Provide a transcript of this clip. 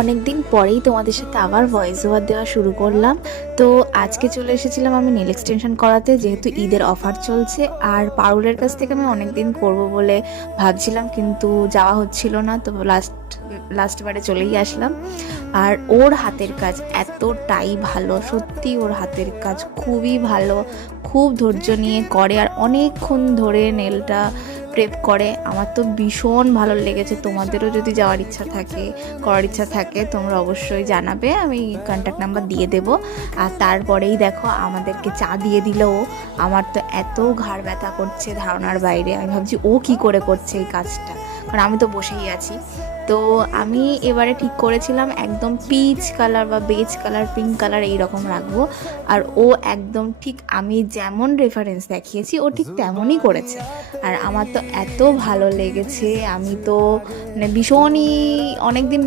অনেক দিন পরেই তোমাদের সাথে আবার ভয়েস ওভার দেওয়া শুরু করলাম। তো আজকে চলে এসেছিলাম আমি নেল এক্সটেনশন করাতে, যেহেতু ঈদের অফার চলছে। আর পারুলের কাছ থেকে আমি অনেক দিন করব বলে ভাবছিলাম, কিন্তু যাওয়া হচ্ছিল না। তো লাস্টবারে চলেই আসলাম। আর ওর হাতের কাজ এতটাই ভালো, সত্যি ওর হাতের কাজ খুবই ভালো, খুব ধৈর্য নিয়ে করে আর অনেকক্ষণ ধরে নেলটা প্রেপ করে। আমার তো ভীষণ ভালো লেগেছে। তোমাদেরও যদি যাওয়ার ইচ্ছা থাকে, করার ইচ্ছা থাকে, তোমরা অবশ্যই জানাবে, আমি কন্ট্যাক্ট নাম্বার দিয়ে দেবো। আর তারপরেই দেখো আমাদেরকে চা দিয়ে দিল ও। আমার তো এত ঘাড় ব্যথা করছে ধারণার বাইরে। আমি ভাবছি ও কি করে করছে এই কাজটা, কারণ আমি তো বসেই আছি। তো আমি এবারে ঠিক করেছিলাম একদম পিচ কালার বা বেজ কালার, পিঙ্ক কালার এইরকম রাখবো। আর ও একদম ঠিক আমি যেমন রেফারেন্স দেখিয়েছি ও ঠিক তেমনই করেছে। আর আমার তো এত ভালো লেগেছে, আমি তো মানে ভীষণই অনেক দিন